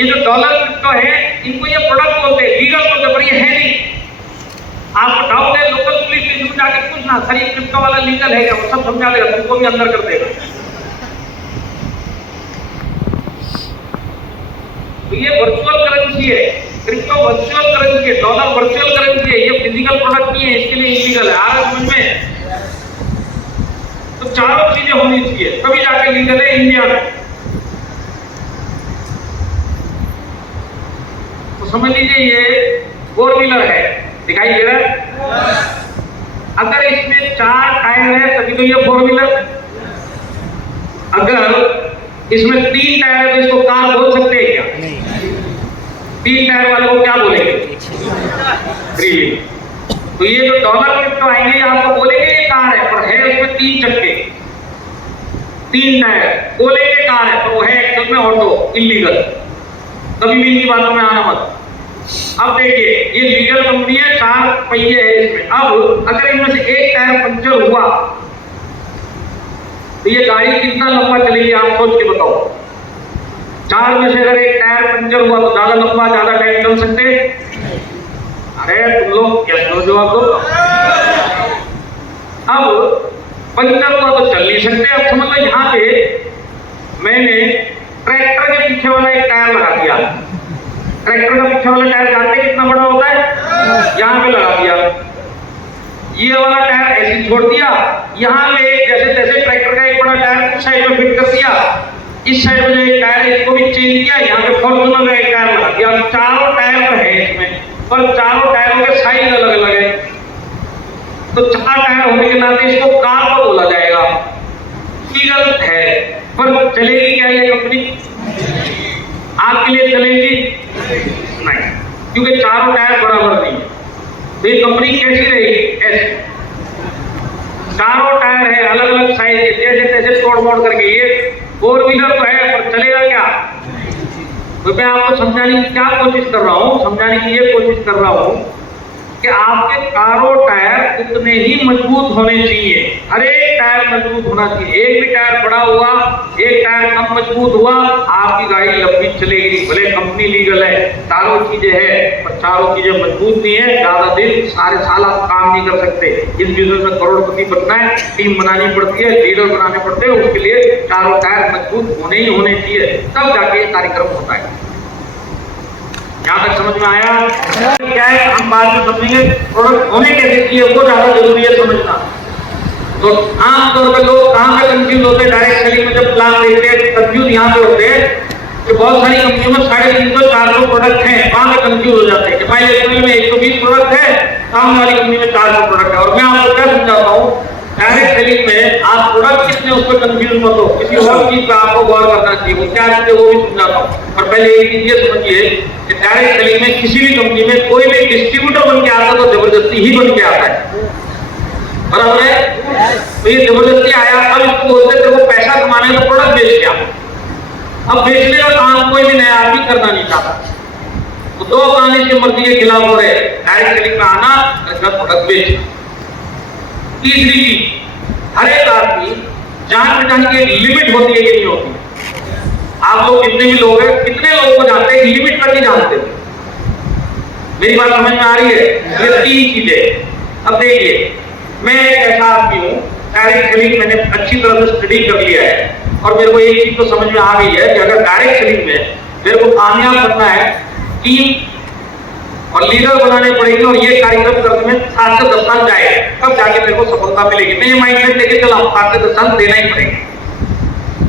ये जो dollar crypto है, इनको ये प्रोडक्ट बोलते हैं, लीगल बोलते हैं, पर ये है नहीं। आप डाउट है लोकल पुलिस स्टेशन में जाके पूछना, सर ये क्रिप्टो वाला लीगल है क्या, वो सब समझा देगा, तुमको भी अंदर कर देगा। तो ये वर्चुअल करेंसी है, क्रिप्टो वर्चुअल करेंसी है, डॉलर वर्चुअल करेंसी है, ये फिजिकल प्रोडक्ट नहीं है, इसके लिए इलीगल है। आ रहा समझ में? तो चारों चीजें होनी चाहिए तभी जाके लीगल है इंडिया में। तो समझ लीजिए ये 4 व्हीलर है, दिखाई दे रहा है? अगर इसमें 4 टायर है तभी तो ये 4 व्हीलर। अगर इसमें 3 टायर है तो इसको कार बोल सकते हैं क्या? 3 टायर वाले को क्या बोलेंगे? 3 व्हीलर। तो ये जो डॉलर क्रिप्टो आएंगे आपको बोलेंगे ये कार है, पर है उसमें 3 चक्के, 3 टायर, बोलेंगे कार है, पर वो है एक्चुअल में ऑटो, इलीगल। कभी भी इनकी बातों में आना मत। अब देखिए ये लीगल कंपनी है, 4 पहिए है इसमें। अब अगर इनमें से एक टायर पंचर हुआ तो ये गाड़ी कितना लंबा चलेगी आप सोच के बताओ। 4 में से अगर एक टायर पंचर हुआ तो ज्यादा लंबा, ज्यादा टाइम चल सकते? अरे तुम लोग क्या समझो जवाब दो। अब पंचर हुआ तो चल नहीं सकते। अब समझ लो यहाँ पे मैंने ट्रैक्टर के पीछे वाला एक टायर लगा दिया। ट्रैक्टर का पीछे वाला टायर जानते हैं कितना बड़ा होता है? यहाँ पे लगा दिया। ये वाला टायर ऐसे छोड़ दिया, यहाँ पे जैसे तैसे ट्रैक्टर का एक बड़ा टायर उस साइड में फिट कर दिया, इस साइड में जो एक टायर है इसको भी चेंज किया, यहाँ पे फॉर्च्यूनर का एक टायर लगा दिया। चारों टायर है इसमें, पर चारों टायरों के साइज अलग अलग है। तो 4 टायर होने के नाते इसको कार तो बोला जाएगा, लीगल है, पर चलेगी क्या ये कंपनी? आपके लिए चलेगी नहीं, क्योंकि चारों टायर बराबर नहीं है। तो ये कंपनी कैसी रहेगी? ऐसे चारों टायर है अलग अलग साइज के, जैसे तैसे तोड़ मोड़ करके। ये 4 व्हीलर तो है पर चलेगा क्या? तो मैं आपको समझाने की क्या कोशिश कर रहा हूँ, समझाने की ये कोशिश कर रहा हूँ कि आपके चारों टायर उतने ही मजबूत होने चाहिए। हर एक टायर मजबूत होना चाहिए। एक भी टायर बड़ा हुआ, एक टायर कम मजबूत हुआ, आपकी गाड़ी लंबी चलेगी। भले कंपनी लीगल है, चारों चीजें है, पर चारों चीजें मजबूत नहीं है, ज्यादा दिन सारे साल आप काम नहीं कर सकते। इस बिजनेस में करोड़पति बनना है, टीम बनानी पड़ती है, लीडर बनाने पड़ते हैं, उसके लिए चारों टायर मजबूत होने ही होने चाहिए, तब जाके कार्यक्रम होता है। यहाँ तक समझ में आया? क्या है हम बाद में समझेंगे, प्रोडक्ट होने कैसे चाहिए वो ज्यादा जरूरी है समझना। तो आमतौर पर लोग कहाँ पे कंफ्यूज होते हैं? डायरेक्ट सेलिंग में जब प्लान देखते हैं कंफ्यूज यहाँ पे होते हैं कि बहुत सारी कंपनियों में 350-400 प्रोडक्ट हैं, वहां पे कंफ्यूज हो जाते हैं कि भाई इलेक्ट्रॉनिक में 120 प्रोडक्ट है, सामने वाली कंपनी में 400 प्रोडक्ट है। और मैं आपको क्या समझाता हूँ, डायरेक्ट सेलिंग में आप प्रोडक्ट कितने उस पर कंफ्यूज मत हो, किसी और चीज पर आपको गौर करना चाहिए। वो क्या चीज है वो भी समझाता हूँ। और पहले एक चीज ये समझिए कि डायरेक्ट सेलिंग में किसी भी कंपनी में कोई भी डिस्ट्रीब्यूटर बन के आता है तो जबरदस्ती ही बन के आता है, बराबर है? तो ये जबरदस्ती आया, अब इसको बोलते थे वो पैसा कमाने का प्रोडक्ट बेच गया। अब बेचने का काम कोई भी नया आदमी करना नहीं चाहता, तो 2 काम इसके मर्जी के खिलाफ हो रहे। डायरेक्ट सेलिंग में आना, प्रोडक्ट बेचना। तीसरी चीज, हर एक आदमी जान पहचान की एक लिमिट होती है कि नहीं होती? आप लोग जितने भी लोग हैं, कितने लोगों को जानते हैं लिमिट तक नहीं जानते? मेरी बात समझ में आ रही है? ये 3 चीजें। अब देखिए मैं एक ऐसा आदमी हूँ, डायरेक्ट सेलिंग मैंने अच्छी तरह से स्टडी कर लिया है, और मेरे को एक चीज तो समझ में आ गई है कि अगर डायरेक्ट सेलिंग में मेरे को कामयाब करना है, टीम और लीडर बनाने पड़ेगी, और ये कार्यक्रम करने में 7 से 10 साल जाएगा, तब जाके मेरे को सफलता मिलेगी। मैं ये माइंडसेट लेके चला 7 से 10 साल देना ही पड़ेगा।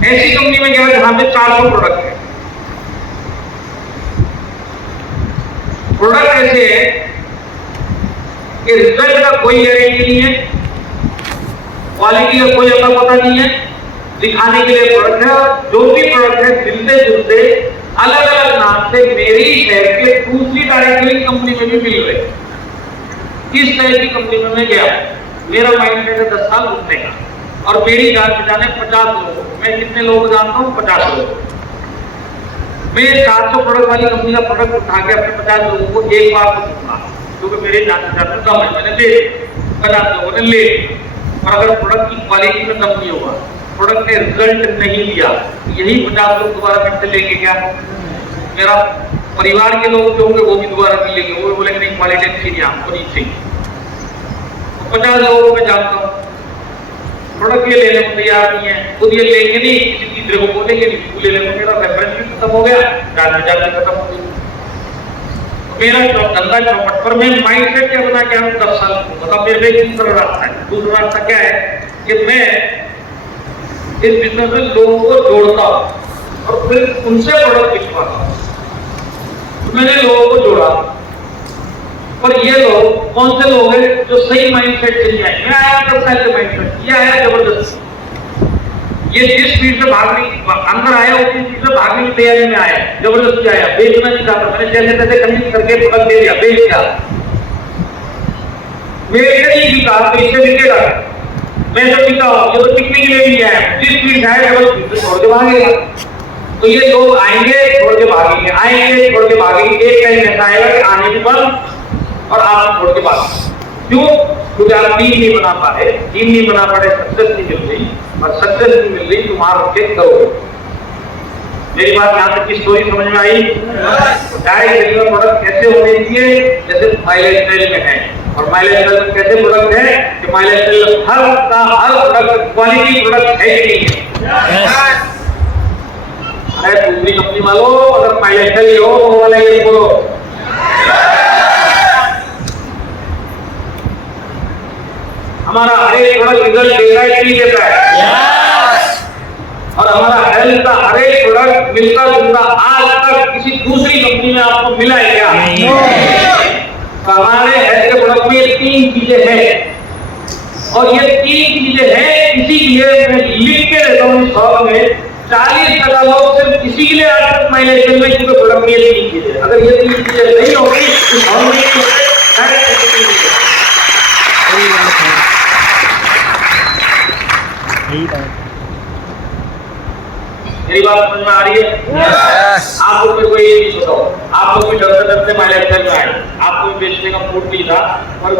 ऐसी कंपनी में गया जहां पे 400 प्रोडक्ट है। प्रोडक्ट ऐसे है कि रिजल्ट का कोई गारंटी नहीं है, क्वालिटी का कोई अता पता नहीं है, दिखाने के लिए प्रोडक्ट है, और जो भी प्रोडक्ट है मिलते जुलते अलग अलग नाम से मेरे ही शहर के दूसरी डायरेक्ट सेलिंग कंपनी में भी मिल रहे। किस तरह की कंपनी में मैं गया, मेरा माइंडसेट है 10 साल घूमने का, और मेरी जान पहचान है 50 लोग। मैं कितने लोग जानता हूँ? 50 लोग। मैं 400 प्रोडक्ट वाली कंपनी का प्रोडक्ट उठा के अपने 50 लोगों को एक बार तो दूंगा, क्योंकि मेरे जान पहचान में कम है, मैंने दे 50 लोगों ने ले। और अगर प्रोडक्ट की क्वालिटी में कम नहीं होगा, प्रोडक्ट ने रिजल्ट नहीं दिया, यही 50 लोग दोबारा फिर से लेके क्या मेरा परिवार के लोग जो होंगे वो भी दोबारा मिलेंगे, वो बोलेंगे नहीं क्वालिटी अच्छी नहीं, हमको नहीं चाहिए। 50 लोगों को मैं जानता हूँ प्रोडक्ट ये लेने को तैयार नहीं है, खुद ये लेंगे नहीं, किसी तीसरे को बोलेंगे नहीं, तू ले ले, तो मेरा रेफरेंस भी खत्म हो गया, जाते जाते खत्म हो गया। मेरा धंधा चौपट पर मैं माइंडसेट क्या बना के 10 साल मतलब मेरे लिए दूसरा रास्ता है। दूसरा रास्ता क्या है कि मैं इस बिजनेस में लोगों को जोड़ता हूँ और फिर उनसे प्रोडक्ट बिकवाता हूँ। मैंने लोगों को जोड़ा, पर ये लोग कौन से लोग हैं जो सही माइंडसेट से नहीं आए। मैं आया प्रोफेशनल माइंडसेट, ये आया जबरदस्ती, ये जिस स्पीड से भागने अंदर आया उसी स्पीड से भागने की तैयारी में आया, जबरदस्ती आया, बेचना नहीं चाहता। मैंने जैसे तैसे कन्विंस करके प्रोडक्ट दे दिया, बेच दिया। मेरे नहीं बिका तो इससे बिकेगा, मैं तो बिका हूं, ये तो बिकने के लिए भी आया, जिस स्पीड से आया जबरदस्ती छोड़ के भागेगा। तो ये लोग आएंगे छोड़ के भागेंगे, आएंगे छोड़ के भागेंगे। एक टाइम ऐसा आएगा कि आने भी बंद और आप छोड़ के भागेंगे। क्यों? क्योंकि आप टीम नहीं बना पा रहे, टीम नहीं बना पा रहे, सक्सेस नहीं मिल रही, और सक्सेस नहीं मिल रही तो वहां रुक के करोगे। मेरी बात यहाँ तक की स्टोरी समझ में आई? डायरेक्ट सेलिंग प्रोडक्ट कैसे होने चाहिए? जैसे माइलेज सेल में है, और माइलेज सेल में कैसे प्रोडक्ट है कि माइलेज सेल हर प्रोडक्ट क्वालिटी प्रोडक्ट है कि नहीं है। अरे दूसरी कंपनी वालों अगर माइलेज सेल हो वो वाला ये बोलो, हमारा हर एक प्रोडक्ट रिजल्ट देता है कि नहीं देता है? और हमारा हेल्थ का हर एक प्रोडक्ट मिलता जुलता आज तक किसी दूसरी कंपनी में आपको मिला है क्या? तो हमारे हेल्थ के प्रोडक्ट में 3 चीजें हैं, और ये 3 चीजें हैं इसीलिए मैं लिख के देता हूँ शॉप में 40% लोग सिर्फ इसी के लिए आज तक माइलेज में क्योंकि प्रोडक्ट में ये 3 चीजें। अगर ये 3 चीजें नहीं होगी तो शॉप में नहीं होते। मेरी बात समझ में आ रही है? आप लोग मेरे को ये नहीं बताओ, आप लोग भी डरते डरते माइलेज सेल में आए, आपको भी बेचने का मूड नहीं था, और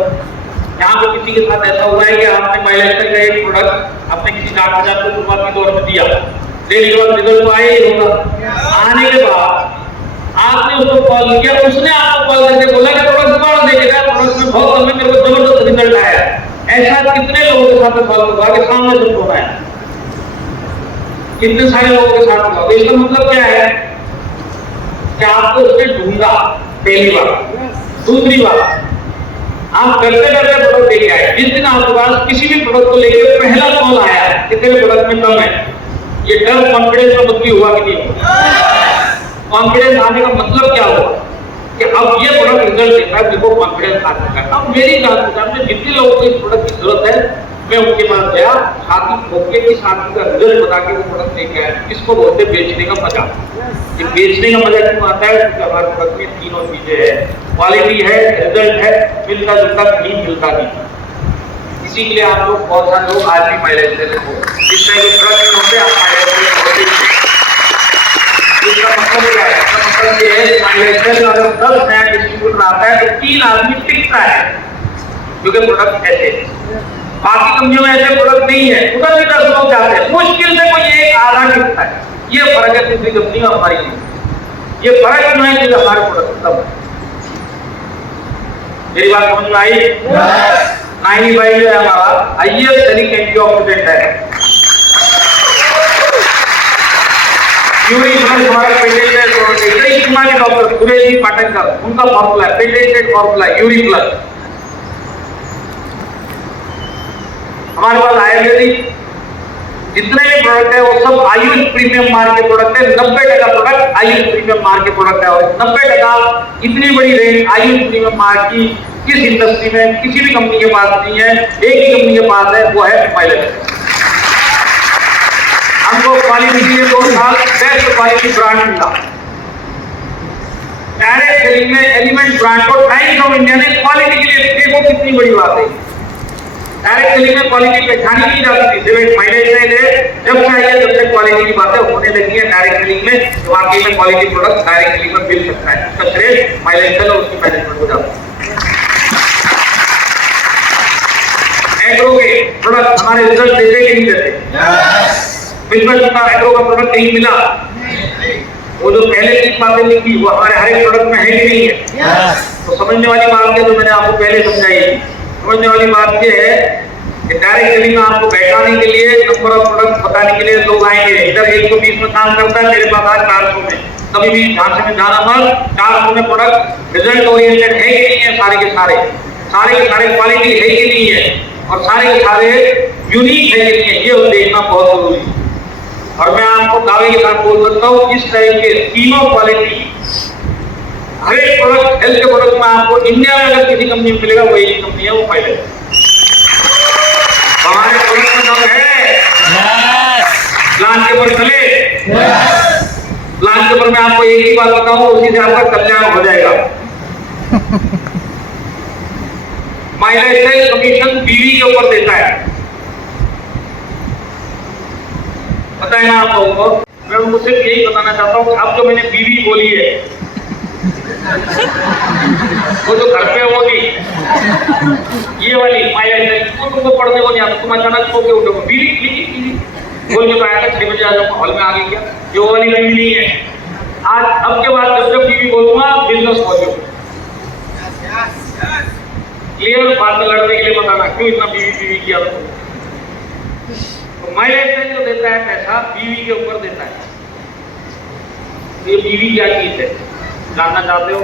यहाँ पे किसी के साथ ऐसा हुआ है कि आपने माइलेज सेल का एक प्रोडक्ट आपने किसी डॉक्टर को शुरुआती दौर में दिया, देने के बाद रिजल्ट तो आया ही होगा। आने के बाद आपने उसको कॉल किया, उसने आपको कॉल करके बोला कि प्रोडक्ट दोबारा देखेगा, प्रोडक्ट में बहुत कम है, मेरे को जबरदस्त रिजल्ट आया। ऐसा कितने लोगों के साथ कॉल हुआ कि सामने से फोन आया? कितने सारे लोगों के साथ हुआ? तो इसका मतलब क्या है कि आपको उसने ढूंढा पहली बार। दूसरी बात, आप करते करते प्रोडक्ट लेके आए, जिस दिन आपके पास किसी भी प्रोडक्ट को लेकर पहला कॉल आया कि तेरे प्रोडक्ट में कम है, ये डर कॉन्फिडेंस में बदली हुआ कि नहीं हुआ? कॉन्फिडेंस आने का मतलब क्या हुआ कि अब ये प्रोडक्ट रिजल्ट देता है, देखो कॉन्फिडेंस आ चुका है। अब मेरी जान में जितने लोगों को इस प्रोडक्ट की जरूरत है, मैं उनके पास गया, साथी धोखे की साथी का रिजल्ट बता के वो प्रोडक्ट लेके आया। इसको बोलते बेचने का मजा। ये बेचने का मजा क्यों आता है? क्योंकि हमारे प्रोडक्ट में 3 चीजें हैं, क्वालिटी है, रिजल्ट है, मिलता जुलता कहीं मिलता नहीं। इसी के लिए आप लोग बहुत सारे लोग आज भी माइलेज सेल हो, इस तरह के प्रोडक्ट होते आप माइलेज सेल होते। इसका मतलब क्या है? इसका मतलब ये है माइलेज सेल अगर 10 नया डिस्ट्रीब्यूटर आता है तो 3 आदमी टिकता है, क्योंकि प्रोडक्ट ऐसे। बाकी कंपनियों में ऐसे प्रोडक्ट नहीं है, उधर भी 10 लोग जाते हैं, मुश्किल से कोई एक आधा टिकता है। ये फर्क है दूसरी कंपनी में हमारी। ये फर्क क्यों है? क्योंकि हमारे प्रोडक्ट सब। मेरी बात समझ में आई? 95 जो है हमारा हाईएस्ट सेलिंग एंटीऑक्सीडेंट है। यूरिक हमारा पेटेंटेड प्रोडक्ट है। कई के डॉक्टर सुरेश जी पाटनकर, उनका फॉर्मूला है, पेटेंटेड फॉर्मूला यूरिक प्लस। हमारे पास आयुर्वेदिक जितने भी प्रोडक्ट है वो सब आयुष प्रीमियम मार्क के प्रोडक्ट है। 90% प्रोडक्ट आयुष प्रीमियम मार्क के प्रोडक्ट है, और 90% इतनी बड़ी रेंज आयुष प्रीमियम मार्क की किस इंडस्ट्री में किसी भी कंपनी के पास नहीं है। एक ही कंपनी के पास है, वो है माइलेज। हमको क्वालिटी के लिए 2 साल बेस्ट क्वालिटी ब्रांड मिला। डायरेक्ट सेलिंग में एलिमेंट ब्रांड को टाइम्स ऑफ इंडिया ने क्वालिटी के लिए, देखो कितनी बड़ी बात है। डायरेक्ट सेलिंग में क्वालिटी पहचानी नहीं जाती थी, सिर्फ माइलेज में जब चाहिए तब से क्वालिटी की बातें होने लगी है। डायरेक्ट सेलिंग में वाकई में क्वालिटी प्रोडक्ट डायरेक्ट सेलिंग में मिल सकता है, उसका श्रेय माइलेज का उसकी मैनेजमेंट हो जाता है। एग्रो के प्रोडक्ट हमारे रिजल्ट देते कि नहीं देते? बिल्कुल एग्रो का प्रोडक्ट नहीं मिला, वो जो पहले की बातें लिखी वो हमारे हर एक प्रोडक्ट में है कि नहीं है? तो समझने वाली बात है जो मैंने आपको पहले समझाई। समझने वाली बात ये है कि डायरेक्ट सेलिंग में आपको बैठाने के लिए नंबर ऑफ प्रोडक्ट बताने के लिए लोग आएंगे। इधर 120 में काम करता है, मेरे पास आज 400 में। कभी भी झांसे में जाना मत। 400 में प्रोडक्ट रिजल्ट ओरिएंटेड है कि नहीं है? सारे के सारे क्वालिटी है कि नहीं है? और सारे के सारे यूनिक है कि नहीं है? ये देखना बहुत जरूरी है। और मैं आपको दावे के साथ बोल सकता हूँ इस टाइप के तीनों क्वालिटी हर एक प्रोडक्ट, हेल्थ के प्रोडक्ट में आपको इंडिया में अगर किसी कंपनी में मिलेगा वो एक कंपनी है, वो फाइनल। हमारे प्रोडक्ट में दम है। प्लान के ऊपर चले, प्लान के ऊपर मैं आपको एक ही बात बताऊं, उसी से आपका कल्याण हो जाएगा। माय लाइफस्टाइल कमीशन बीवी के ऊपर देता है, पता है ना आप लोगों को? मैं उनको सिर्फ यही बताना चाहता हूँ, अब जो मैंने बीवी बोली है वो जो घर पे होगी ये वाली माय लाइफस्टाइल, तुमको पढ़ने को नहीं आता, तुम अचानक सो के उठोगे बीवी बीवी बोल के आया 6 बजे आ जाऊंगा, हॉल में आ गई क्या? ये वाली बीवी नहीं है। आज अब के बाद जब जब बीवी बोलूंगा बिजनेस खोलो, क्लियर बात में लड़ने के लिए बताना क्यों इतना बीवी बीवी किया। तो माय लाइफस्टाइल जो देता है पैसा बीवी के ऊपर देता है। ये बीवी क्या चीज है जानना चाहते हो?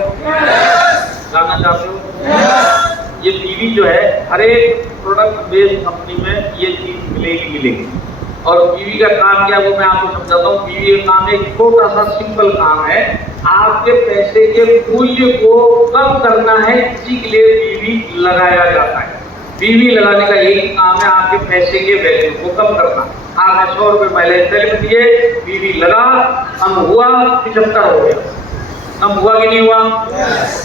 जानना चाहते हो? ये बीवी जो है हर एक प्रोडक्ट बेस्ड कंपनी में ये चीज मिलेगी। और बीवी का काम क्या वो मैं आपको समझाता हूँ। बीवी का काम एक छोटा सा सिंपल काम है, आपके पैसे के मूल्य को कम करना है, किसी के लिए बीवी लगाया जाता है। बीवी लगाने का यही काम है, आपके पैसे के वैल्यू को कम करना। आपने 100 रुपए माय लाइफस्टाइल में दिए, बीवी लगा, कम हुआ 75 हो गया। कम हुआ कि नहीं हुआ?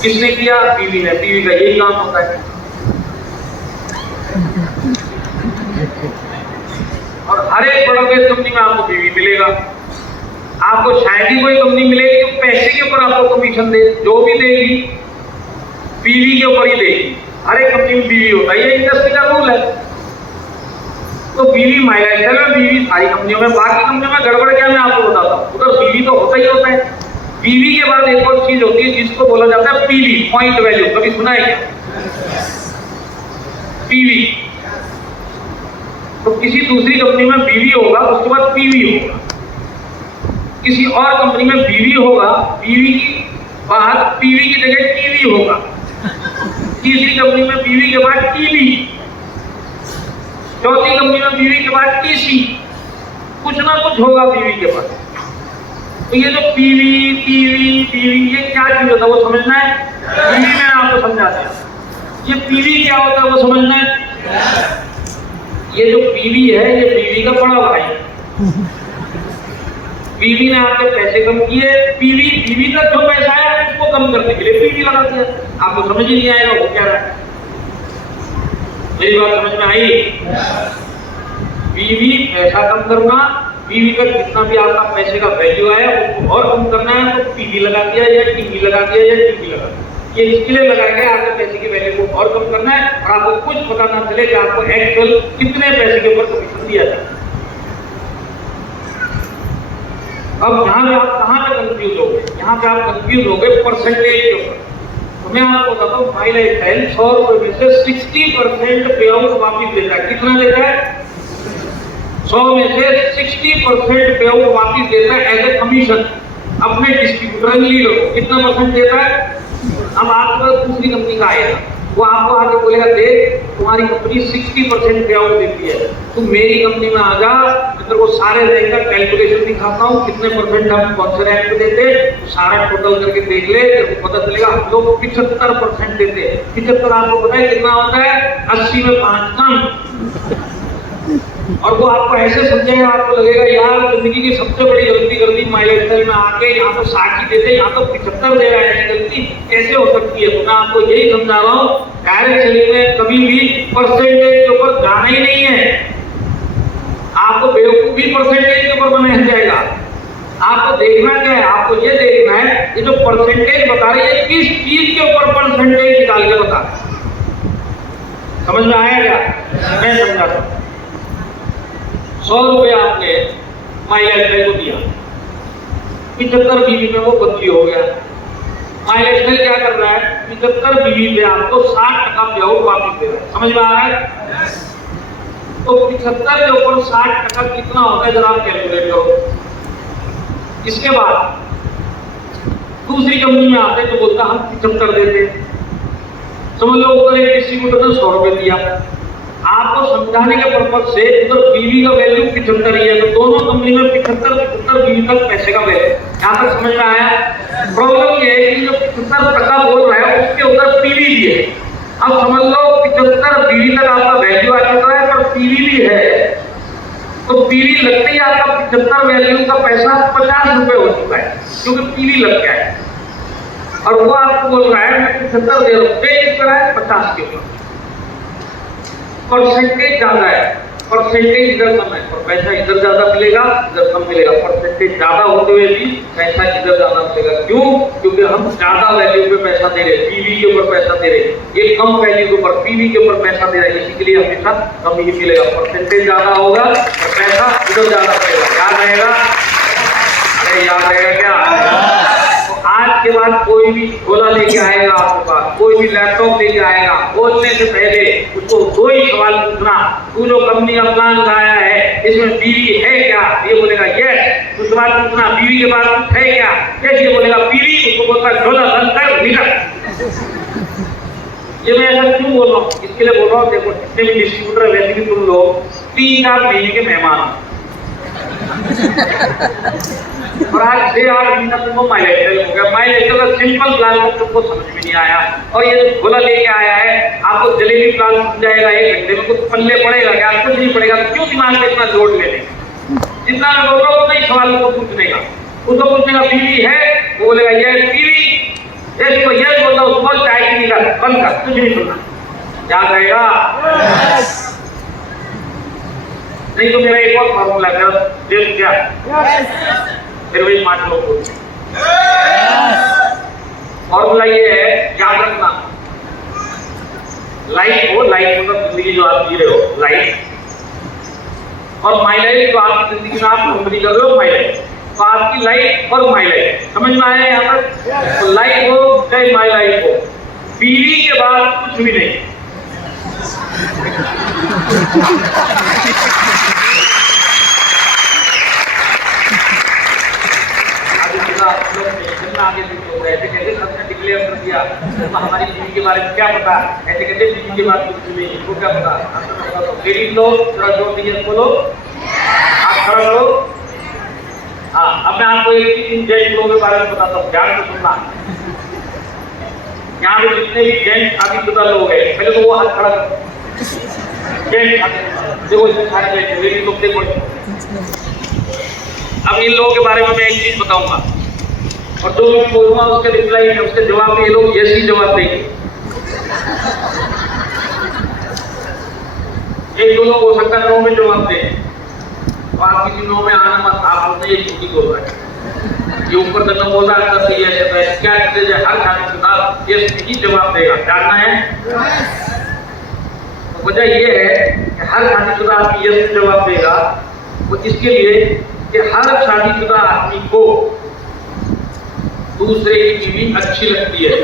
किसने किया? बीवी ने। बीवी का यही काम होता है। और हर एक प्रोडक्ट बेस्ड कंपनी में आपको बीवी मिलेगा। आपको शायद ही कोई कंपनी मिलेगी जो पैसे के ऊपर आपको कमीशन दे, जो भी देगी बीवी के ऊपर ही देगी। हर एक कंपनी में बीवी होता है, ये इंडस्ट्री का रूल है। तो बीवी माय लाइफस्टाइल में बीवी सारी कंपनियों में, बाकी कंपनियों में गड़बड़ क्या मैं आपको बताता हूँ। उधर बीवी तो होता ही होता है। बीवी के बाद एक और चीज होती है जिसको बोला जाता है पीवी, पॉइंट वैल्यू। कभी सुना है क्या? पीवी। तो किसी दूसरी कंपनी में बीवी होगा, उसके बाद पीवी होगा। किसी और कंपनी में बीवी होगा, बीवी की बाद पीवी की जगह टीवी होगा। तीसरी कंपनी में बीवी के बाद टीवी, चौथी कंपनी में बीवी के बाद टीसी, कुछ ना कुछ होगा बीवी के बाद। तो ये जो पीवी टीवी बीवी ये क्या चीज होता है वो समझना है। बीवी में आपको समझा दिया। ये पीवी क्या होता है वो समझना है। ये जो पीवी है ये बीवी का बड़ा भाई है। बीवी ने आपके पैसे कम किए, पीवी बीवी का जो पैसा है उसको कम करने के लिए पीवी लगा दिया। आपको समझ ही नहीं आएगा वो क्या रहा है। मेरी बात समझ में आई? बीवी पैसा कम करना, बीवी का जितना भी आपका पैसे का वैल्यू आया उसको और कम करना है तो पीवी लगा दिया या टीवी लगा दिया या टीवी लगा दिया। ये इसके लिए लगाया गया आपके पैसे की वैल्यू को और कम करना है और आपको कुछ पता ना चले कि आपको एक्चुअल कितने पैसे के ऊपर कमीशन दिया जाए। अब यहाँ पे आप कहाँ पे कंफ्यूज हो गए? यहाँ पे आप कंफ्यूज हो गए परसेंटेज के ऊपर। तो मैं आपको बताता हूँ माय लाइफस्टाइल 100 रुपए में से 60% पे आउट वापिस देता है। कितना देता है? 100 में से 60% पे आउट वापिस देता है एज ए कमीशन अपने डिस्ट्रीब्यूटर लीडर को। कितना परसेंट देता है? अब आपके पास दूसरी कंपनी का आएगा, वो आपको आके बोलेगा देख तुम्हारी कंपनी 60% पे आउट देती है, तुम मेरी कंपनी में आ जा, मैं तेरे को सारे रैंक का कैलकुलेशन दिखाता हूँ कितने परसेंट हम कौन से रैंक पे देते, तो सारा टोटल करके देख ले, तेरे को पता चलेगा हम लोग 75% देते हैं। 75 आपको पता है कितना होता है? 80 में 5 कम। और वो आपको ऐसे समझेगा, आपको लगेगा यार जिंदगी की सबसे बड़ी गलती कर दी माय लाइफस्टाइल में आके, यहाँ तो 60 देते, यहाँ तो 75 दे रहा है, ऐसी गलती कैसे हो सकती है? तो मैं आपको यही समझा रहा हूँ डायरेक्ट सेलिंग में कभी भी परसेंटेज के ऊपर जाना ही नहीं है। आपको बेवकूफ भी परसेंटेज के ऊपर बनाया जाएगा। आपको देखना क्या है? आपको ये देखना है ये जो परसेंटेज बता रहे हैं किस चीज के ऊपर परसेंटेज निकाल के बता रहे। समझ में आया क्या? मैं समझाता हूँ। 100 रुपए आपने माय लाइफस्टाइल को दिया, 75 बीवी में वो बदली हो गया। माइलेज क्या कर रहा है, 75 बीवी पे आपको 60% पेआउट वापस दे रहा है। समझ में आ रहा है? तो 75 के ऊपर 60% कितना होता है जरा आप कैलकुलेट करो। इसके बाद दूसरी कंपनी में आते हैं तो बोलता हम 75 देते हैं। समझ लो ऊपर एक डिस्ट्रीब्यूटर ने 100 रुपए दिया, आपको समझाने के पर्पज से उधर बीवी का वैल्यू 75 ही है, तो दोनों कंपनी में 75 बीवी तक पैसे का वैल्यू। यहाँ तक समझ में आया? प्रॉब्लम ये है कि जो 75% बोल रहा है उसके उधर पीवी भी है। अब समझ लो 75 बीवी तक आपका वैल्यू आ चुका है पर पीवी भी है, तो पीवी लगते ही आपका 75 वैल्यू का पैसा 50 रुपए हो चुका है क्योंकि पीवी लग गया है। और वो आपको बोल रहा है मैं 75 दे रहा हूँ, पे किस तरह है 50 के ऊपर। परसेंटेज ज्यादा है, परसेंटेज इधर कम है और पैसा इधर ज्यादा मिलेगा, इधर कम मिलेगा। परसेंटेज ज्यादा होते हुए भी पैसा इधर ज्यादा मिलेगा। क्यों? क्योंकि हम ज्यादा वैल्यू पे पैसा दे रहे हैं, पीवी के ऊपर पैसा दे रहे हैं, ये कम वैल्यू के ऊपर पीवी के ऊपर पैसा दे रहा है, इसी के लिए हमेशा कम ही मिलेगा। परसेंटेज ज्यादा होगा और पैसा इधर ज्यादा मिलेगा। याद रहेगा? अरे याद रहेगा क्या? आज के बाद कोई भी झोला लेके आएगा आपके पास, कोई भी लैपटॉप लेके आएगा, बोलने से पहले उसको दो ही सवाल पूछना, तू जो कंपनी का प्लान लाया है इसमें बीवी है क्या? ये बोलेगा यस। दूसरा बात पूछना बीवी के बाद कुछ है क्या? यस। ये बोलेगा बीवी, उसको बोलता है झोला बंद कर निकल। ये मैं ऐसा क्यों बोल रहा हूँ? इसके लिए बोल रहा हूँ, देखो जितने भी डिस्ट्रीब्यूटर है वैसे भी तुम लोग 3-4 महीने के मेहमान हो और आज 6-8 महीना तुमको माइलेज हो गया। माइलेज का सिंपल प्लान तुमको समझ में नहीं आया और ये झोला लेके आया है, आपको जलेबी प्लान समझ जाएगा 1 घंटे में, कुछ पल्ले पड़ेगा क्या? कुछ नहीं पड़ेगा। तो क्यों दिमाग में इतना लोड लेने? जितना मैं बोल रहा हूँ उतना ही सवाल को पूछने का। उसको पूछने का बीवी है, वो बोलेगा ये बीवी, ये तो ये बोलता हूँ सुबह चाय पीने का बंद कर, कुछ नहीं सुनना। याद रहेगा? नहीं तो मेरा एक और फॉर्मूला है, देख क्या फिर वही 5 लोग बोलते हैं। फॉर्मूला ये है, याद रखना, लाइफ हो, लाइफ मतलब जिंदगी जो आप जी रहे हो लाइफ, और माइलेज जो आपकी जिंदगी में आप कंपनी कर रहे हो माइलेज, तो आपकी लाइफ और माइलेज समझ में आया यहाँ पर? तो लाइफ हो चाहे माई लाइफ हो, बीवी के बाद कुछ भी नहीं। आगे ऐसे कैसे सबने डिक्लेयर कर दिया तो हमारी बीवी के बारे में क्या पता? ऐसे कैसे बीवी के बारे में कुछ नहीं, वो क्या पता? लेडीज लोग थोड़ा जोर दीजिए, बोलो, आप खड़ा करो। हाँ, अब मैं आपको एक जेंट्स लोगों के बारे में बताता हूँ, ध्यान से सुनना। यहाँ पे जितने भी जेंट्स शादीशुदा लोग हैं, पहले तो वो हाथ खड़ा करो। जेंट्स देखो, इसमें सारे जेंट्स, लेडीज लोग देखो। अब इन लोगों के बारे में मैं एक चीज बताऊंगा और जो मैं बोलूंगा उसके रिप्लाई में, उसके जवाब में ये लोग यस ही जवाब देंगे। एक दो लोग हो सकता है नो में जवाब दें, तो आप किसी नो में आना मत, आप बोलते ये झूठी बोल रहा है, ये ऊपर तक बोल रहा है तो ये क्या चीज है, हर शादीशुदा यस ही जवाब देगा। जानना है? तो वजह ये है कि हर शादीशुदा आदमी यस जवाब देगा, वो इसके लिए कि हर शादीशुदा आदमी को दूसरे की बीवी अच्छी लगती है।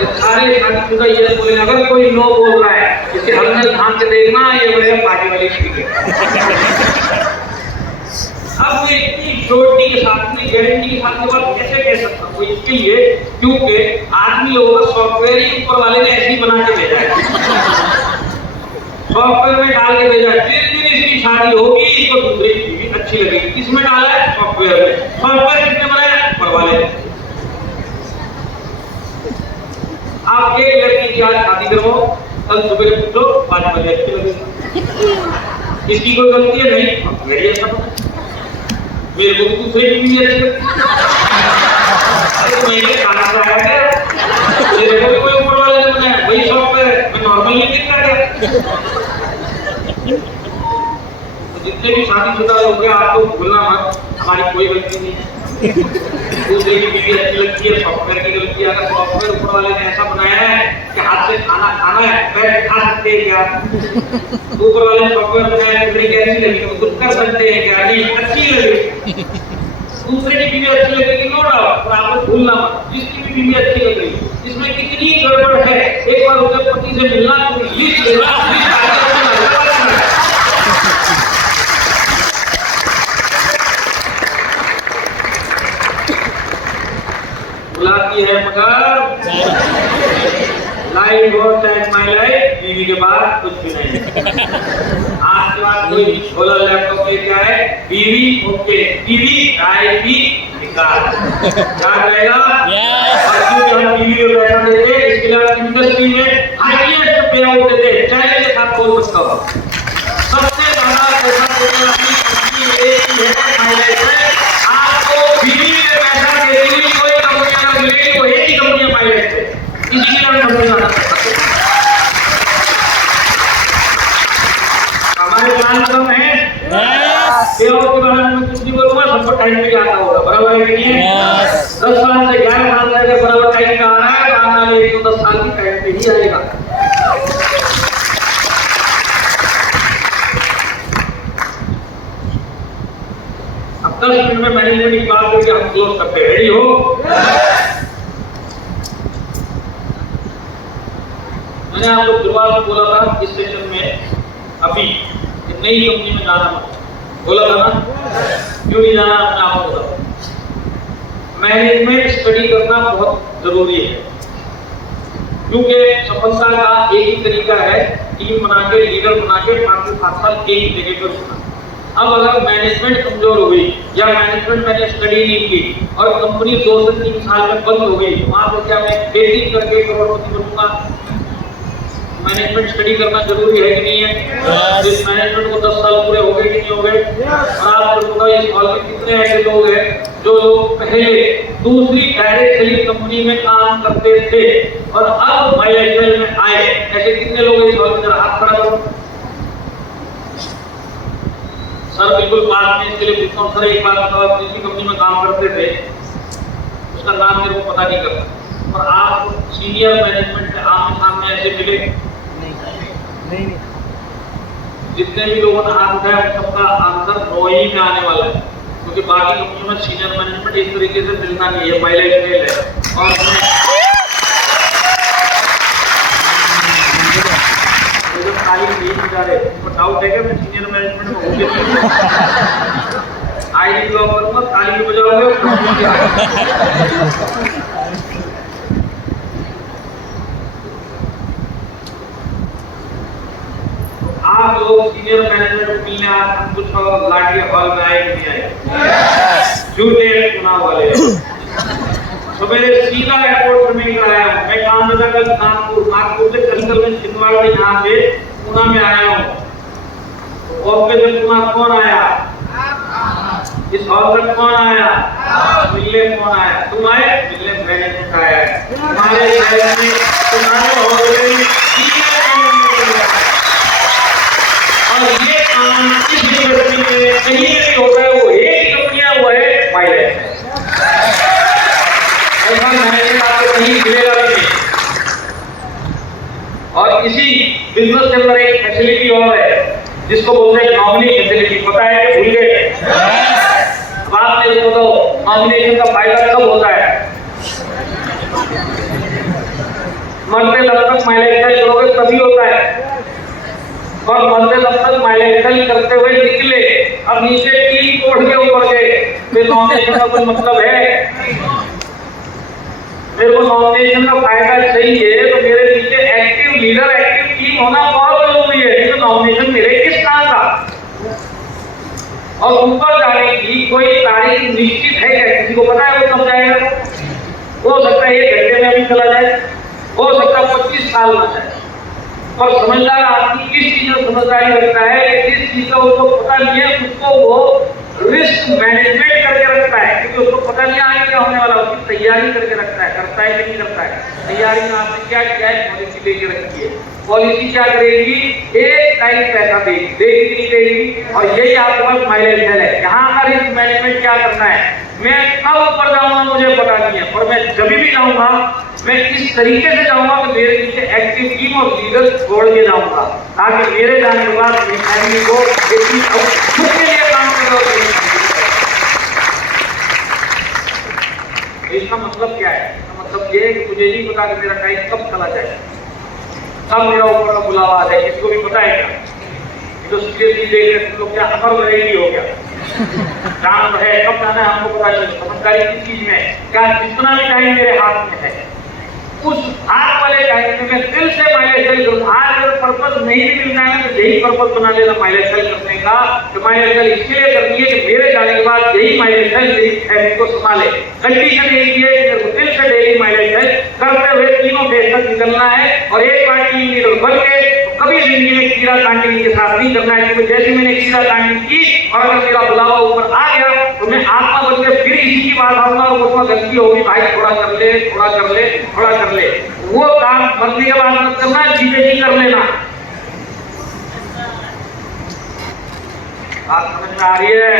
ये सारे शादीशुदा ये बोले, अगर कोई नो बोल रहा है इसे हमने ध्यान से देखना, ये बड़े पार्टी वाली चीज है। अब मैं इतनी श्योरिटी के साथ में, गारंटी के साथ में बात कैसे कह सकता हूँ? इसके लिए क्योंकि आदमी लोगों का सॉफ्टवेयर ही ऊपर वाले ने ऐसे ही बना के भेजा है, सॉफ्टवेयर में डाल के भेजा है, जिस दिन इसकी शादी होगी इसको दूसरी बीवी अच्छी लगेगी। किसमें डाला है? सॉफ्टवेयर में। सॉफ्टवेयर किसने बनाया? ऊपर वाले ने। आप एक लड़की की आज शादी करो, कल सुबह पूछो 5 बजे अच्छी लगेगी। इसकी कोई गलती है? नहीं, मेरी ऐसा मेरे को दूसरे की भी अच्छी लगती है। खाना खाया क्या? मेरे को भी कोई ऊपर वाले ने बनाया, वही सॉफ्टवेयर, मैं नॉर्मल नहीं दिख रहा क्या? तो जितने भी शादीशुदा लोग हैं, आपको भूलना मत, हमारी कोई गलती नहीं है। दूसरे की बीवी अच्छी लगती है, सॉफ्टवेयर की गलती है। अगर सॉफ्टवेयर ऊपर वाले ने ऐसा बनाया है कि हाथ से खाना खाना है, बैठ खा सकते हैं क्या? ऊपर वाले ने सॉफ्टवेयर बनाया है, टुकड़ी कैसी लगी तो कुछ कर सकते हैं क्या? नहीं, अच्छी लगी। दूसरे की बीवी अच्छी लगेगी नो डाउट, पर आपको भूलना मत, जिसकी भी बीवी अच्छी लग रही इसमें कितनी गड़बड़ है, एक बार उसके पति से मिलना तो लिस्ट लेना, बुलाती है मगर लाइफ और माय लाइफ, बीवी के बाद कुछ भी नहीं। आज के बाद कोई छोला लैपटॉप पे क्या है, बीवी ओके, बीवी आएगी निकाल, याद रहेगा। और क्योंकि हम बीवी को पैसा देते हैं, इसके लिए इंडस्ट्री में हाईएस्ट पे आउट देते, चैलेंज के साथ बोल सकता हूँ, सबसे ज्यादा पैसा देते अपनी कंपनी एक ही है माय लाइफ है। आपको बीवी में पैसा देने की कोई कंपनी ना मिलेगी, वो एक ही कंपनी है माय लाइफ है, इसी के लिए हम हमारे प्लान कम है। सेवा के बारे में कुछ नहीं बोलूंगा, सबको टाइम पे आता होगा, बराबर है कि नहीं है? 10 साल से 11 साल तक बराबर टाइम पे आ रहा है, आने वाले 110 साल की टाइम पे ही आएगा। अब 10 मिनट में मैनेजमेंट की बात करके हम क्लोज करते हैं। रेडी हो? मैंने आपको शुरुआत में बोला था इस सेशन में, अभी नई कंपनी में जाना मत, बोला था ना? क्यों नहीं जाना, अपने आप को बताओ। मैनेजमेंट स्टडी करना बहुत जरूरी है, क्योंकि सफलता का एक ही तरीका है, टीम बना के, लीडर बना के 5 से 7 साल एक ही जगह पर रुकना। अब अगर मैनेजमेंट कमजोर हो गई या मैनेजमेंट मैंने स्टडी नहीं की और कंपनी 2 से 3 साल में बंद हो गई, वहां पर क्या मैं खेती करके करोड़पति बनूंगा? मैनेजमेंट स्टडी करना जरूरी है कि नहीं है? इस मैनेजमेंट को 10 साल पूरे हो गए कि नहीं हो गए? और आप लोगों का इस हॉल में कितने ऐसे लोग हैं जो लोग पहले दूसरी डायरेक्ट सेलिंग कंपनी में काम करते थे और अब माइलेज में आए? ऐसे कितने लोग इस हॉल में? जरा हाथ खड़ा करो। सर बिल्कुल बात में इसके लिए पूछता हूँ। सर एक बात बताओ, आप जिस कंपनी में काम करते थे उसका नाम मेरे को पता नहीं करता, और आप सीनियर मैनेजमेंट के आमने सामने ऐसे मिले? नहीं। जितने भी लोगों ने हाथ उठाया उन सबका आंसर नो ही में आने वाला है, क्योंकि बाकी कंपनियों में सीनियर मैनेजमेंट इस तरीके से मिलना नहीं है, माइलेज फेल है। और जो खाली नहीं जा रहे तो डाउट है कि मैं सीनियर मैनेजमेंट में हूँ कि नहीं? आईडी ब्लॉक करूंगा, ताली बजाओगे। आप लोग सीनियर मैनेजमेंट मिलने आज हम कुछ लाडली हॉल में आए कि नहीं आए? झूठे चुनाव वाले। तो मेरे सीधा एयरपोर्ट में आया हूँ, मैं काम में था कल नागपुर से कल छिंदवाड़ा में यहाँ से पुणे में आया हूँ। ऑफिस में तुम्हारा कौन आया? इस हॉल तक कौन आया? मिलने कौन आया? तुम आए? मिलने मैनेजमेंट आया है। तुम्हारे शहर में तुम्हारे हॉल में और ये काम इस यूनिवर्सिटी में कहीं नहीं होता है, वो एक ही कंपनियां हुआ है माइलेज। ऐसा मैनेजमेंट आपको कहीं मिलेगा नहीं। और इसी बिजनेस के अंदर एक फैसिलिटी और है जिसको बोलते हैं नॉमिनी फैसिलिटी। पता है कि भूल गए? बात नहीं तो नॉमिनेशन का फायदा कब होता है? मरते दम तक माइलेज करोगे तभी होता है, और मरते दम तक माइलेज करते हुए निकले, अब नीचे टीम तोड़ के ऊपर गए, फिर नॉमिनेशन का कोई मतलब है? मेरे को नॉमिनेशन का फायदा चाहिए तो मेरे नीचे एक्टिव लीडर, एक्टिव टीम होना बहुत जरूरी है, तो नॉमिनेशन मेरे किस काम का? और ऊपर जाने की कोई तारीख निश्चित है क्या? किसी को पता है वो कब जाएगा? हो सकता है 1 घंटे में भी चला जाए, हो सकता है 25 साल में जाए। और समझदार आदमी किस चीज में समझदारी रखता है, किस चीज का उसको पता नहीं है, उसको वो रिस्क मैनेजमेंट करके रखता है, क्योंकि उसको पता नहीं आगे क्या होने वाला, उसकी तैयारी करके रखता है। करता है कि नहीं करता है? तैयारी में आपने क्या किया है? पॉलिसी लेके रखी है। पॉलिसी क्या करेगी? एक टाइम पैसा देगी, देगी नहीं देगी, और यही आपके पास माइलेज है। यहाँ का रिस्क मैनेजमेंट क्या करना है? मैं कब ऊपर जाऊंगा मुझे पता नहीं है, पर मैं जब भी जाऊंगा मैं इस तरीके से जाऊंगा कि मेरे पीछे एक्टिव टीम और लीडर छोड़ के जाऊंगा, ताकि मेरे जाने के बाद मेरी फैमिली को खुद के लिए काम कर। इसका मतलब क्या है? इसका मतलब ये है कि मुझे नहीं पता कि मेरा टाइम कब चला जाए, कब मेरा ऊपर का बुलावा आ जाए। किसको भी पता है क्या? तो सीरियसली देख रहे तुम लोग क्या अमर रहेगी हो गया, काम है कब जाना है हमको पता नहीं। समझदारी किस चीज में, क्या जितना भी टाइम मेरे हाथ में है उस हाथ वाले टाइम में मैं दिल से माइलेज सेल करूँ। आज अगर पर्पज नहीं भी मिलना है तो यही पर्पज बना लेना माइलेज सेल करने का, तो माइलेज सेल इसलिए करनी है कि मेरे जाने के बाद यही माइलेज सेल मेरी फैमिली को संभाले। कंडीशन यही है कि मेरे को दिल से डेली माइलेज सेल करते हुए तीनों फेज तक निकलना है, और एक बार टीम लीडर बन के कभी जिंदगी में कीड़ा कांडी के साथ नहीं करना है, क्योंकि जैसे मैंने कीड़ा कांडी की और अगर मेरा बुलावा ऊपर आ गया तो मैं आत्मा बन के फिर इसी की बात आऊंगा और उसमें गलती होगी, भाई थोड़ा कर ले, थोड़ा कर ले, थोड़ा कर ले। वो काम बनने के बाद मत करना, जीते जी कर लेना। बात समझ में आ रही है?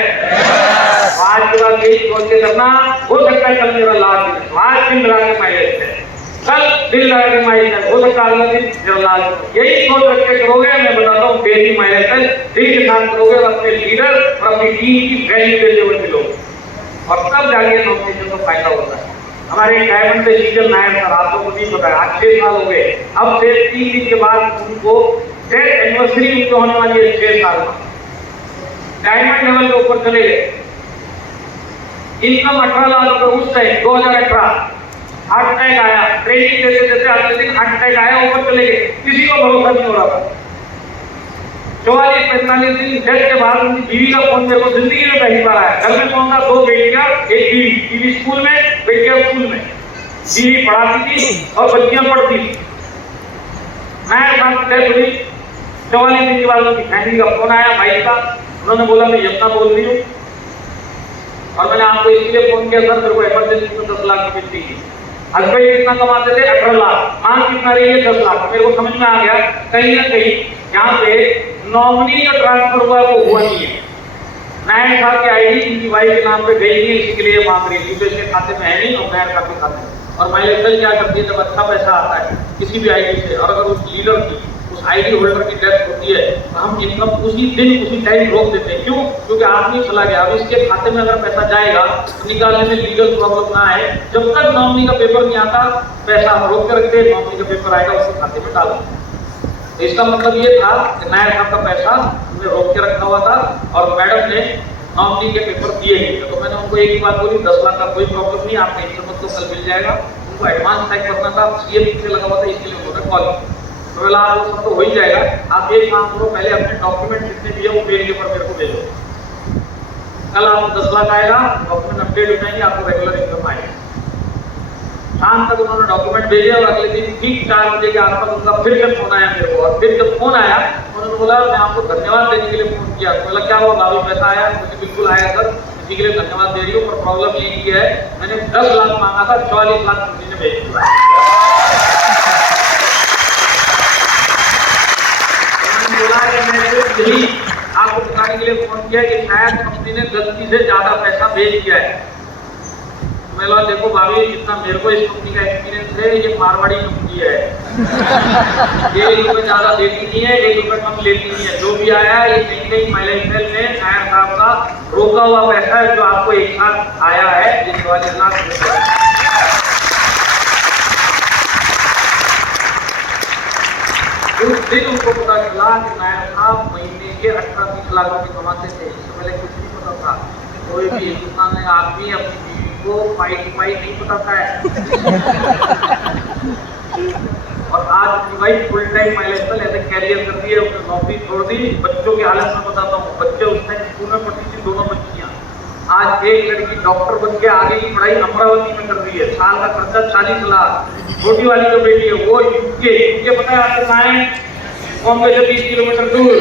आज के बाद यही सोच के करना, हो सकता है कल मेरा लाभ, आज दिन लगा के माइलेज है, कल दिल लगा के माइलेज है, हो सकता है अगला दिन मेरा लाभ। यही सोच रख के करोगे, मैं बताता हूँ डेली माइलेज है दिल के साथ करोगे और अपने लीडर और अपनी टीम की वैल्यू देते हुए मिलोगे, और तब जाके नौकरी को फायदा होता है। हमारे डायमंड पे शीतल नायक सर, आप लोगों को नहीं पता है, आज 6 साल हो गए, अब से 3 दिन के बाद उनको 10th एनिवर्सरी उनको होने वाली है 6 साल में, डायमंड लेवल के ऊपर चले गए। इनकम 18 लाख रुपए उस टाइम 2018, हार्ट अटैक आया, ट्रेनिंग देते देते अगले दिन हार्ट अटैक आया, ऊपर चले गए, किसी को भरोसा नहीं हो रहा था। 44-45 दिन डेथ के बाद उनकी बीवी का फोन मेरे को जिंदगी में पहली बार आया। घर में कौन था? 2 बेटियां, एक बीवी, बीवी स्कूल में, बेटियां स्कूल में, बीवी पढ़ाती थी और बच्चियां पढ़ती थी। मैं साथ डेथ हुई, 44 दिन के बाद उनकी फैमिली का फोन आया भाई का, उन्होंने बोला मैं यमुना बोल रही हूँ और मैंने आपको इसलिए फोन किया सर, मेरे को इमरजेंसी में 10 लाख रुपए चाहिए। हस्बैंड कितना कमाते थे? 18 लाख, मां कितना रही है? 10 लाख। मेरे को समझ में आ गया कहीं ना कहीं यहाँ पे नॉमिनी का ट्रांसफर हुआ वो हुआ नहीं है। नायक साहब की आईडी इनकी वाइफ के नाम पे गई नहीं, इसके लिए मांग रही थी, तो इसके खाते में है नहीं और नायक साहब के खाते में। और माइलेज सेल क्या करती है, जब अच्छा पैसा आता है किसी भी आईडी से और अगर उस लीडर की, उस आईडी होल्डर की डेथ होती है तो हम इनकम उसी दिन उसी टाइम रोक देते हैं। क्यों? क्योंकि आदमी चला गया, अब इसके खाते में अगर पैसा जाएगा तो निकालने में लीगल प्रॉब्लम ना आए। जब तक नॉमिनी का पेपर नहीं आता पैसा हम रोक के रखते हैं, नॉमिनी का पेपर आएगा उसके खाते में डाल देते। इसका मतलब ये था कि नायक साहब का पैसा हमने रोक के रखा हुआ था और मैडम ने नॉमिनी के पेपर दिए नहीं। तो मैंने उनको एक ही बात बोली, 10 लाख का कोई प्रॉब्लम नहीं, आपका इंश्योरेंस तो कल मिल जाएगा। उनको एडवांस टाइप करना था, सीएम पीछे लगा हुआ था, इसके लिए उन्होंने कॉल किया। तो बोला आप सब तो हो ही जाएगा, आप एक काम करो, पहले अपने डॉक्यूमेंट जितने भी है वो मेल के ऊपर मेरे को भेजो, कल आपको 10 लाख आएगा, डॉक्यूमेंट अपडेट हो जाएंगे, आपको रेगुलर इनकम आएगा। शाम तक उन्होंने डॉक्यूमेंट भेजे और अगले दिन ठीक 4 बजे के आसपास उनका फिर से फोन आया मेरे को, और फिर जब फोन आया उन्होंने बोला मैं आपको धन्यवाद देने के लिए फोन किया। तो बोला क्या हुआ भाभी, पैसा आया? मुझे बिल्कुल आया सर, इसी के लिए धन्यवाद दे रही हूँ, पर प्रॉब्लम यही है मैंने 10 लाख मांगा था, 44 लाख कंपनी ने भेज दिया। बोला कि मैंने यही आपको बताने के लिए फोन किया कि शायद कंपनी ने गलती से ज्यादा पैसा भेज दिया है। मैं बोला देखो भाभी, जितना मेरे को इस कंपनी का एक्सपीरियंस है, ये मारवाड़ी कंपनी है, 1 रुपए ज्यादा देती नहीं है, 1 रुपए कम लेती नहीं है। जो भी आया है ये कहीं माइलेज सेल में नायक साहब का रोका हुआ पैसा है जो आपको एक साथ आया है, जिस 44 लाख। उस दिन उनको पता चला कि नायक साहब महीने के 18-20 लाख रुपए कमाते थे। इससे पहले कुछ नहीं पता था, कोई भी हिंदुस्तान में आदमी अपनी वो पाई नहीं पता है। और आज wife full time mileage sale ऐसे कैरियर कर दी है, उसने नौकरी छोड़ दी। बच्चों की हालत में बताता हूँ, बच्चे उस टाइम स्कूल में पढ़ती थी, दोनों बच्चियां, आज एक लड़की डॉक्टर बन के आगे की पढ़ाई अमरावती में कर रही है, साल का खर्चा 40 लाख। छोटी वाली जो बेटी है वो यूके पता है आपको कहाँ है? बॉम्बे से 30 किलोमीटर दूर,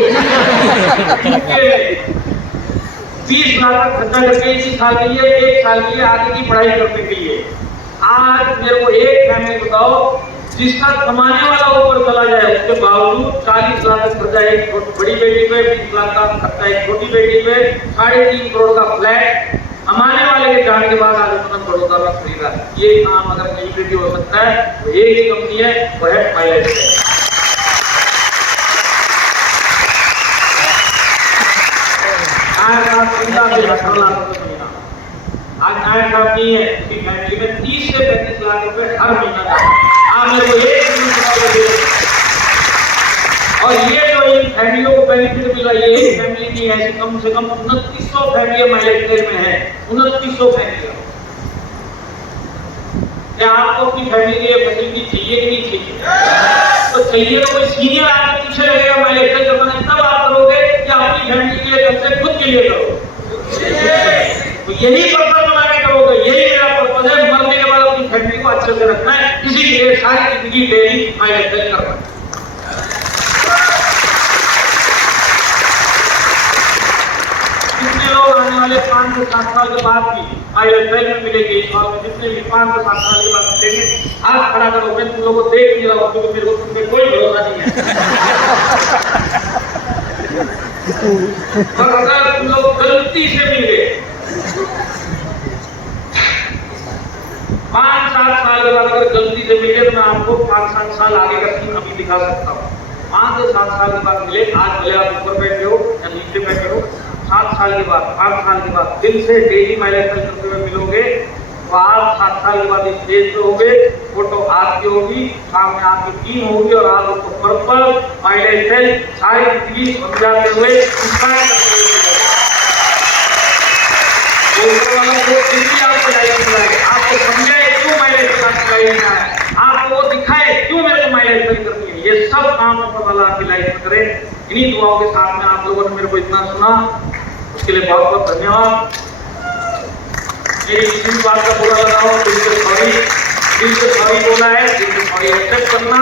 यूके में 20 लाख का खर्चा करके इसी साल के लिए, 1 साल के लिए आगे की पढ़ाई करने के लिए। आज मेरे को एक फैमिली बताओ जिसका कमाने वाला ऊपर चला जाए, उसके बावजूद 40 लाख का खर्चा एक बड़ी बेटी पे, 20 लाख का खर्चा एक छोटी बेटी पे, 3.5 करोड़ का फ्लैट, हम आने वाले के जाने के बाद आज उतना बड़ौदा में खुलेगा। ये काम अगर कहीं भी हो सकता है तो एक ही कंपनी है, वो है माइलेज। आज 9 साल नहीं है, उसकी फैमिली में 30 से 35 लाख रुपए हर महीना जाता है। आप मेरे को एक मिनट और ये जो इन फैमिलियों को बेनिफिट मिला, ये एक फैमिली नहीं है, ऐसी कम से कम 2900 फैमिलियां माइलेज में है। 2900 फैमिलियां। क्या आपको अपनी फैमिली के लिए फैसिलिटी चाहिए कि नहीं चाहिए? तो चाहिए तो कोई सीनियर आपके पीछे लगेगा माइलेज करवाने, तब आप करोगे कि अपनी फैमिली के लिए कम से खुद के लिए करोगे। तो यही पर्पज बना के करोगे, यही मेरा पर्पज है। मरने के बाद अपनी फैमिली को अच्छे से रखना है, किसी के लिए सारी जिंदगी डेली माइलेज करना है। जितने लोग आने वाले 5 से 7 साल के बाद भी माइलेज में मिलेंगे, इस साल में जितने भी 5 से 7 साल के बाद मिलेंगे, हाथ खड़ा करो। मैं तुम लोगों को देख नहीं रहा हूँ क्योंकि मेरे को तुम पे कोई भरोसा नहीं है। और अगर तुम लोग गलती से मिल गए 5-7 साल के बाद, अगर गलती से मिले तो मैं आपको 5-7 साल आगे का सीन अभी दिखा सकता हूँ। 5 से 7 साल के बाद मिले, आज भले आप ऊपर बैठे हो या नीचे बैठे हो, 7 साल के बाद 5 साल के बाद दिल से डेली माइलेज करते हुए मिलोगे तो आप 7 साल के बाद स्टेज पे होगे, फोटो आपकी होगी, सामने आपकी टीम होगी और आप उसको पर्पल माइलेज से सारी जिंदगी समझाते हुए इंस्पायर करते हुए आपको लाइफ मिलाए, आपको समझाए क्यों माइलेज करना है, आपको वो दिखाए क्यों मेरे को माइलेज करनी है। ये सब काम ऊपर वाला आपकी लाइफ में करे। इन्हीं दुआओं के साथ में आप लोगों ने मेरे को इतना सुना, उसके लिए बहुत बहुत धन्यवाद। मेरी किसी भी बात का बुरा लगा हो दिल से सॉरी बोला है, दिल से सॉरी एक्सेप्ट करना।